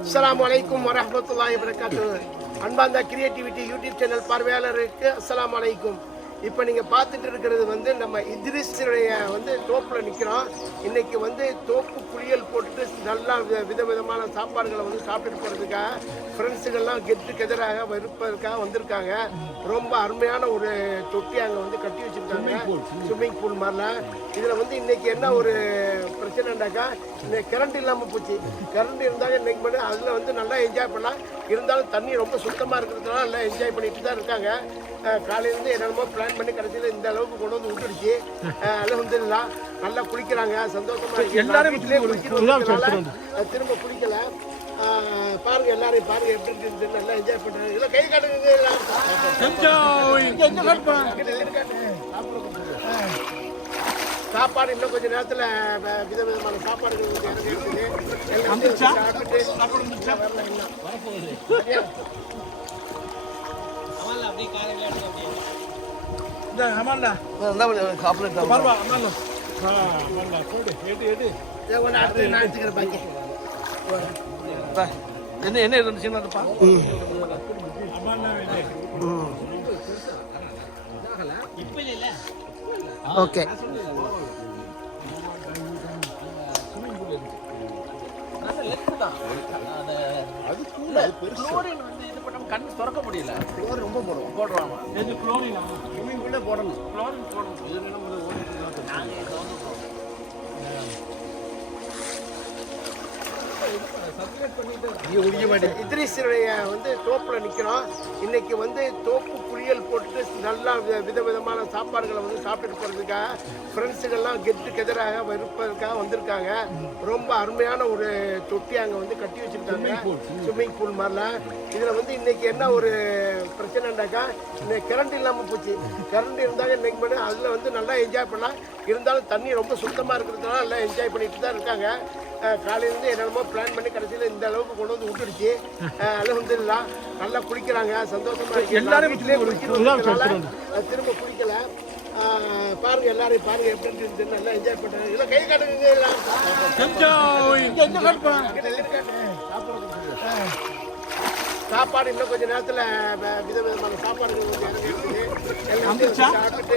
அஸ்லாம் வலைக்கும் வரஹ்மத்துல்லாஹி வரகாத்து அன்பாந்த கிரியேட்டிவிட்டி யூடியூப் சேனல் பார்வையாளருக்கு அஸ்லாம் வலைக்கும் இப்போ நீங்கள் பார்த்துட்டு இருக்கிறது வந்து நம்ம இத்ரிஸுடைய வந்து தோப்பில் நிற்கிறோம் இன்னைக்கு வந்து தோப்பு புளியல் போட்டுட்டு நல்லா வித விதவிதமான சாப்பாடுகளை வந்து சாப்பிட்டுட்டு போகிறதுக்காக ஃப்ரெண்ட்ஸுகள்லாம் கெட்டு கெதராக இருப்பதற்காக வந்திருக்காங்க. ரொம்ப அருமையான ஒரு தொட்டி அங்கே வந்து கட்டி வச்சுருக்காங்க. ஸ்விம்மிங் பூல் மாதிரிலாம் இதில் வந்து இன்னைக்கு என்ன ஒரு பிரச்சனைண்டாக்கா இன்னைக்கு கரண்ட் இல்லாமல் போச்சு. கரண்ட் இருந்தாங்க இன்னைக்கு மட்டும் அதில் வந்து நல்லா என்ஜாய் பண்ணலாம். இருந்தாலும் தண்ணி ரொம்ப சுத்தமாக இருக்கிறதுனால நல்லா என்ஜாய் பண்ணிட்டு தான் இருக்காங்க. காலையிலேருந்து என்னென்னமோ பிளான் பண்ணி கடைசியில் இந்த அளவுக்கு கொண்டு வந்து விட்டுடுச்சு. அலமதுல்லா நல்லா குளிக்கிறாங்க. சந்தோஷமா இருக்கு. எல்லாரும் திரும்ப குளிக்கல. பாருங்க எல்லாரையும் பாருங்க எப்படி இருக்குன்னு நல்லா என்ஜாய் பண்றாங்க. இல்லை கை காட்டுங்க. சாப்பாடு இன்னும் கொஞ்ச நேரத்துல விதவிதமான சாப்பாடுகள் வந்து இருக்குது. வந்து சாப்பிட்டு வரல இன்னும். என்ன என்ன இருந்துச்சுன்னா ஓகே கண் திறக்க முடியல. குளோர் ரொம்ப போடுவோம். போடுறாங்க. எது குளோரினா பூல்ல போடணும். குளோரின் போடணும். இது என்ன வந்து ஓடிட்டு நாங்க இதை வந்து இத்ரிஸுடைய வந்து தோப்புல நிக்கிறோம். இன்னைக்கு வந்து தோப்பு புளியல் போட்டுட்டு நல்லா வித- விதவிதமான சாப்பாடுகளை வந்து சாப்பிட்டுட்டு போறதுக்காக ஃப்ரெண்ட்ஸுகள்லாம் கெட்டு கெதராக இருப்பதற்காக வந்திருக்காங்க. ரொம்ப அருமையான ஒரு தொட்டி அங்க வந்து கட்டி வச்சிருக்காங்க. ஸ்விம்மிங் பூல் மாதிரிலாம் இதுல வந்து இன்னைக்கு என்ன ஒரு பிரச்சனைண்டாக்கா இன்னைக்கு கரண்ட் இல்லாம போச்சு. கரண்ட் இருந்தாங்க இன்னைக்கு மட்டும் அதுல வந்து நல்லா என்ஜாய் பண்ணலாம். இருந்தாலும் தண்ணி ரொம்ப சுத்தமா இருக்கிறதுனால நல்லா என்ஜாய் பண்ணிட்டு தான் இருக்காங்க. காலையிலேருந்து என்னென்னமோ பிளான் பண்ணி கடைசியில் இந்த அளவுக்கு கொண்டு வந்து விட்டுடுச்சு. அலமதுல்லா நல்லா குளிக்கிறாங்க சந்தோஷமா எல்லாரும் வீட்டிலே திரும்ப குளிக்கல. பாருங்க எல்லாரையும் பாருங்க எப்படி நல்லா என்ஜாய் பண்றாங்க. இல்லை கை காட்டுங்க எல்லாம். அஹ் சாப்பாடு இன்னும் கொஞ்ச நேரத்துல விதவிதமான வந்து சாப்பிட்டு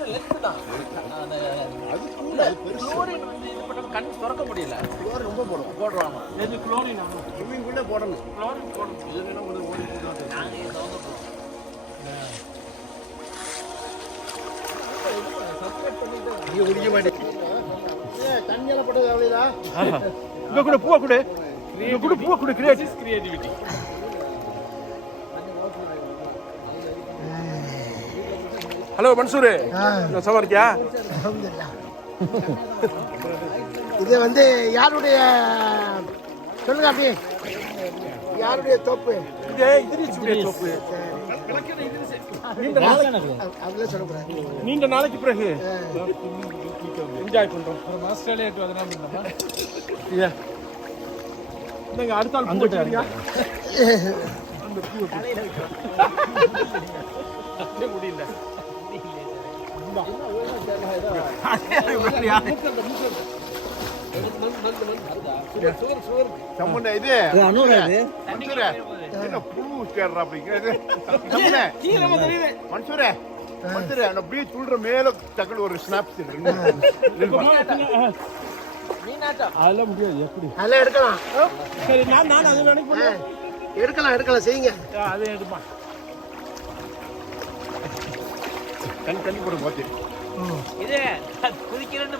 அது லென்த் தான் குளோரின் வந்து இது கண் திறக்க முடியல குளோர் ரொம்ப போடுவோம் போடுறாங்க எது குளோரினா ஸ்விம்மிங் போடணும் குளோரின் போடணும் இது என்ன வந்து ஓடிட்டு இதை நீ குடிக்க மாட்டேன் தண்ணியெல்லாம் போட்டது அவ்வளோதா கூட பூவா கூட. இங்க கூட கிரியேட்டிவ் கிரியேட்டிவிட்டி ஹலோ மன்சூர். சவா இருக்கியா? இது வந்து யாருடைய சொல்லுங்க அப்படியே யாருடைய தோப்பு? இது இதிரிச்சுடைய தோப்பு. நீண்ட நாளைக்கு பிறகு. என்ஜாய் பண்றோம். ஆஸ்திரேலியா டு அதெல்லாம் நீங்க அடுத்த ஆள் பூ? அந்த பூ முடியல. மன்சூரே மன்சூரே பீச் உள்ள மேல டக்குனு ஒரு ஸ்னாப் அதெல்லாம் முடியாது எப்படி? அதெல்லாம் எடுக்கலாம். சரி நான் நான் அதை எடுக்கலாம் எடுக்கலாம் செய்யுங்க. அதை எடுப்பா. தண்ணி தண்ணி போட பார்த்து இது குதிக்கிறேன்னு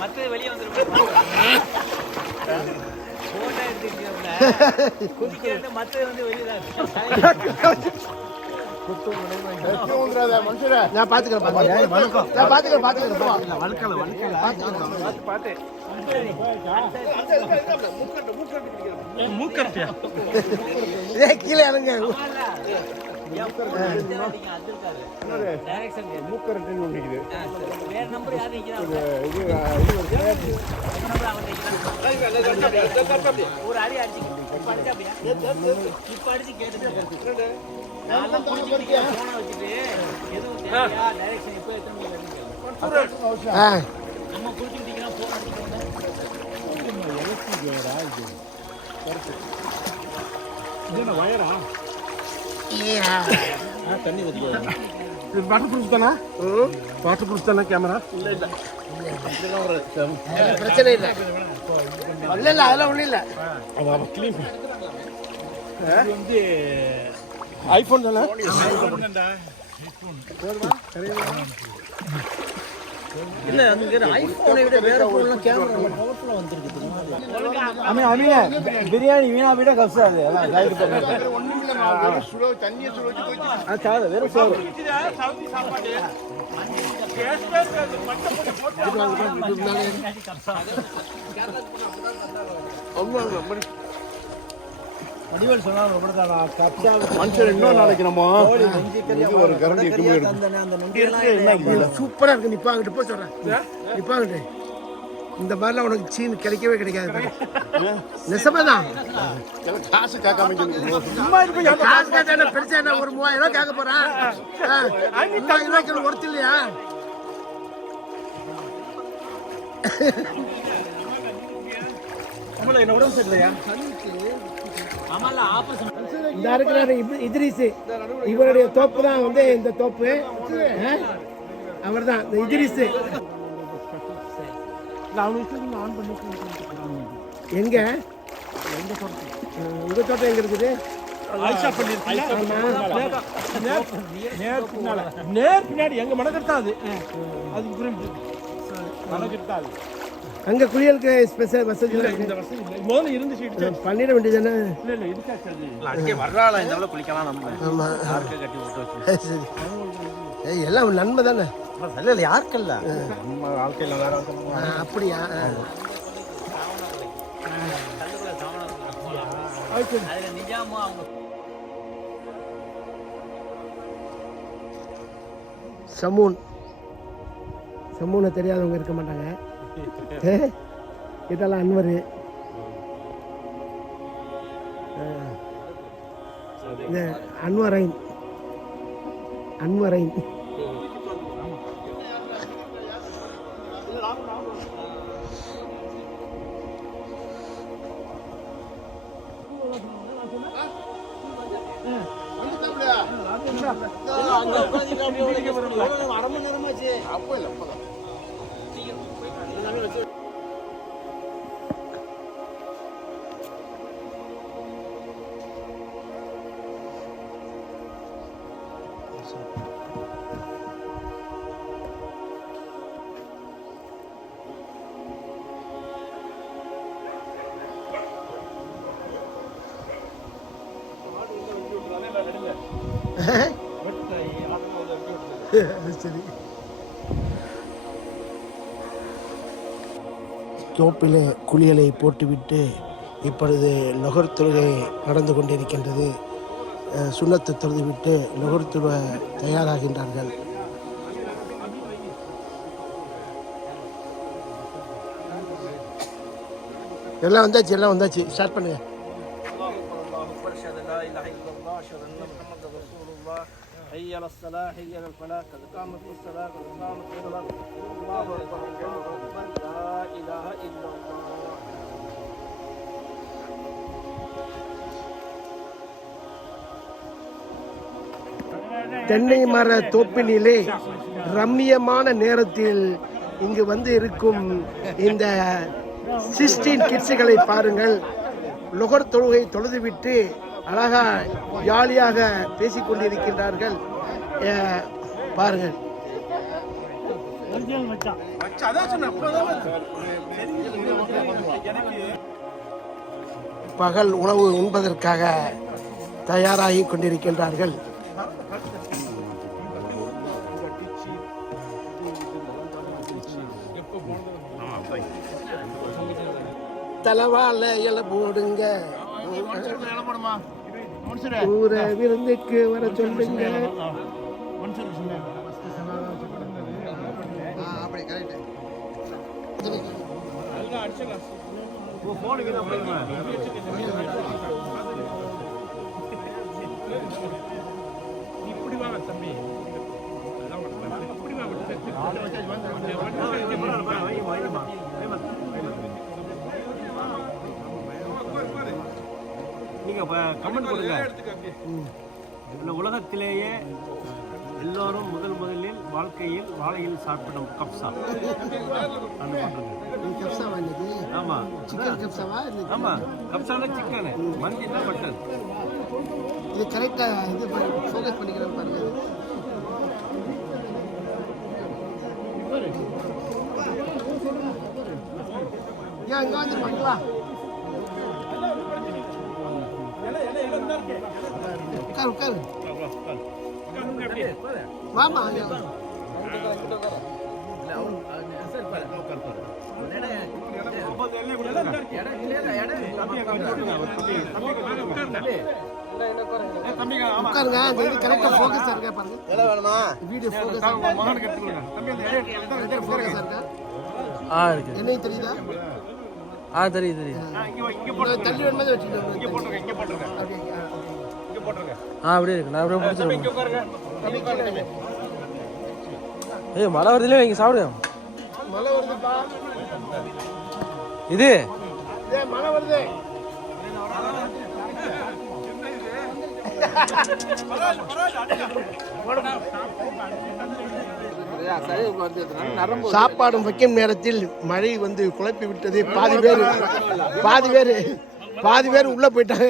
மற்றது வெளியே வந்துருப்போம் போட்டோ எடுத்துக்கிட்டோம்ல குதிக்கிறேன்னு மற்றது வந்து வெளியே மன்சூரே நான் பாத்துக்கிறேன் நான் பாத்துக்கிறேன் பாத்துக்கிறேன். வழுக்கல வழுக்கல பாத்துக்கிறேன் பார்த்து மூக்கட்டு மூக்கட்டு பிடிக்கிறேன் மூக்கட்டியா ஏய் கீழே இறங்க. மூக்கரட்டைன்னு ஒன்று இது ஒரு அடி அடிச்சு இப்ப அடிச்சா அப்படியா? இப்ப அடிச்சு கேட்டுட்டு நான் புடிச்சுக்கிட்டு போன வச்சுட்டு எதுவும் தேவையா? டைரக்ஷன் எத்தனை நம்ம புடிச்சுக்கிட்டீங்கன்னா போன் அடிச்சுட்டு இது என்ன வயரா. தண்ணி ஊற்றிக்கோ இது வாட்டர் ப்ரூஃப் தானா வாட்டர் ப்ரூஃப் தானே கேமரா பிரச்சனை இல்லை இல்ல இல்ல அதெல்லாம் ஒண்ணும் இல்ல அவன் அவன் கிளீன் வந்து ஐஃபோன் தானே இல்ல அங்க ஐபோனை விட வேற போன்லாம் கேமரா பவர்ஃபுல்லா வந்திருக்கு பிரியாணி வீணா விட கஷ்டம் அது அதான் கைடு தண்ணியை வச்சு சோறு சொன்னாங்க அப்படிதானா கப்சா மனுஷன் இன்னும் நாளைக்கு நம்ம இது ஒரு கரண்டி இருக்கு நிப்பாங்கிட்டு போய் சொல்றேன். நிப்பாங்கிட்டு இந்த மாதிரிலாம் உனக்கு சீன் கிடைக்கவே கிடைக்காது காசு கேட்காம காசு கேட்டா என்ன பெருசா என்ன ஒரு மூவாயிரம் ரூபாய் கேட்க போறான் ஒருத்தர் இல்லையா என்ன உடம்பு சரியில்லையா? இந்த இருக்கிறாரு இத்ரிஸ் இவருடைய தோப்பு தான் வந்து இந்த தோப்பு. அவர் தான் இந்த இத்ரிஸ் பண்ணி எங்க? உங்க தோட்டம் எங்க இருக்குது? நேர் பின்னாடி எங்க அது. அதுக்கு புரியுது மனக்கட்டு தான் அது. அங்க குளியலுக்கு ஸ்பெஷல் வசதி இருக்கு இந்த இல்லை. முதல்ல இருந்துச்சு இடிச்சாச்சு. பண்ணிட வேண்டியதானே இல்ல இல்ல இடிச்சாச்சு அது. அங்கே வர்றாளா இந்த அளவு குளிக்கலாம் நம்ம. ஆமா. யாருக்கே கட்டி விட்டு வச்சு? சரி. ஏய், எல்லாம் நன்மை தானே? இல்ல இல்ல யாருக்கல்ல? நம்ம வாழ்க்கையில வேற அப்படியா. அதுல நிஜாமா அவங்க சமூன். சமூனை தெரியாதவங்க இருக்க மாட்டாங்க. இதெல்லாம் அன்வர்? இது அன்வரைன். அன்வரைன். அரை மணி நேரமாச்சு. அப்போ இல்லை அப்போதான் சரி. தோப்பிலே குளியலை போட்டுவிட்டு இப்பொழுது லொகர் தொழுகை நடந்து கொண்டிருக்கின்றது. அஹ், சுண்ணத்தை தொழுதுவிட்டு லொகர் தொழுவ தயாராகின்றார்கள். எல்லாம் வந்தாச்சு எல்லாம் வந்தாச்சு. ஸ்டார்ட் பண்ணுங்கள் حي على الصلاة حي على الفلاح قد قامت الصلاة قد قامت الصلاة الله أكبر الله أكبر لا إله إلا الله தென்னை மர தோப்பினிலே ரம்மியமான நேரத்தில் இங்கு வந்து இருக்கும் இந்த சிக்ஸ்டீன் கிட்ஸுகளை பாருங்கள் லொகர் தொழுகை தொழுதுவிட்டு அழகா ஜாலியாக பேசிக் கொண்டிருக்கின்றார்கள். பாருங்கள். பகல் உணவு உண்பதற்காக தயாராகி கொண்டிருக்கின்றார்கள். தலவால இலை போடுங்க. ஊர விருந்துக்கு வர சொல்லுங்க இப்படி வாங்க தம்பி இப்படி வாங்க நீங்க கமெண்ட் கொடுங்க. இந்த உலகத்திலேயே எல்லோரும் முதல் முதலில் வாழ்க்கையில் வாழையில் சாப்பிடும் கப்சா. அது பண்றது கப்சா வாங்கினது. ஆமா. சிக்கன் கப்சாவா? இல்ல ஆமா. கப்சால சிக்கன் மந்தி தான் மட்டன். இது கரெக்டா இது ஃபோக்கஸ் பண்ணிக்கிறேன் பாருங்க. ஏன் இங்க வந்து உட்காரு உட்காரு வாமா. உட்காருங்க இந்த இது கரெக்டா ஃபோக்கஸ் இருக்கா பாருங்க. வேணுமா வீடியோ ஃபோக்கஸ் ஃபோக்கஸ் இருக்கா? ஆ இருக்கு. என்ன தெரியுதா? ஆ போட்டுருங்க. அப்படியே ஆ, இங்க போட்டுருங்க. ஆ அப்படியே இருக்கு. நான் அப்படியே கீழே. ஏய் மழை வருதுல இங்கே சாப்பிடுங்க. மழை வருதுப்பா. இது? மழை வருது. சாப்பாடு வைக்கும் நேரத்தில் மழை வந்து குழப்பி விட்டது பாதி பேர் பாதி பேர் பாதி பேர் உள்ள போயிட்டாங்க.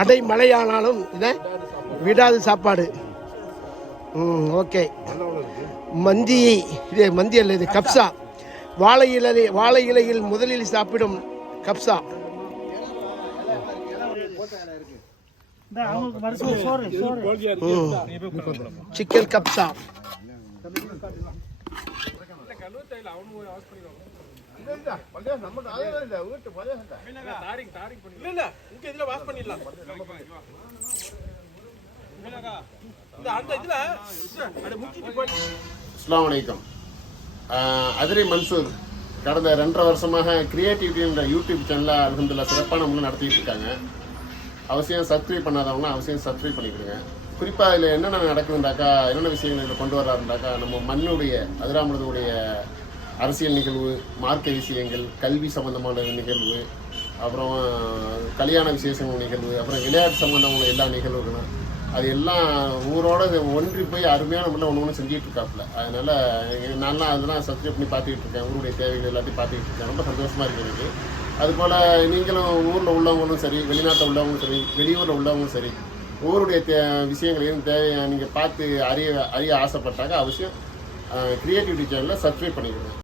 அடை மழையானாலும் இதை விடாது சாப்பாடு. ம் ஓகே. மந்தி இது மந்தி அல்ல இது கப்சா. வாழை இலை வாழை இலையில் முதலில் சாப்பிடும் கப்சா. அஸ்லாம் வலைக்கம் ஆஹ் அதிரை மன்சூர் கடந்த ரெண்டரை வருஷமாக கிரியேட்டிவிட்டின்ற யூடியூப் சேனலில் அலமதுல்லா சிறப்பான முறையில் நடத்திட்டு இருக்காங்க. அவசியம் சப்ஸ்கிரைப் பண்ணாதவங்க அவசியம் சப்ஸ்கிரைப் பண்ணிக்கிடுங்க. குறிப்பாக இதில் என்னென்ன நடக்குதுண்டாக்கா என்னென்ன விஷயங்கள் இதில் கொண்டு வர்றாருண்டாக்கா நம்ம மண்ணுடைய அதிராமிரதனுடைய அரசியல் நிகழ்வு மார்க்க விஷயங்கள் கல்வி சம்பந்தமான நிகழ்வு அப்புறம் கல்யாண விசேஷங்கள் நிகழ்வு அப்புறம் விளையாட்டு சம்பந்தமான எல்லா நிகழ்வுகளும். அது எல்லாம் ஊரோட ஒன்றி போய் அருமையான முறையில் ஒன்று ஒன்று செஞ்சுட்டு இருக்காப்புல அதனால் நான்லாம் அதெல்லாம் சப்ஸ்கிரைப் பண்ணி பார்த்துக்கிட்டு இருக்கேன் ஊருடைய தேவைகள் எல்லாத்தையும் பார்த்துக்கிட்டு இருக்கேன் ரொம்ப சந்தோஷமாக இருக்குது எனக்கு. அதுபோல் நீங்களும் ஊரில் உள்ளவங்களும் சரி வெளிநாட்டில் உள்ளவங்களும் சரி வெளியூரில் உள்ளவங்களும் சரி ஊருடைய தே விஷயங்களையும் தேவையை தேவையான நீங்கள் பார்த்து அறிய அறிய ஆசைப்பட்டாக்க அவசியம் கிரியேட்டிவிட்டி சேனலில் சப்ஸ்கிரைப் பண்ணிக்கணும்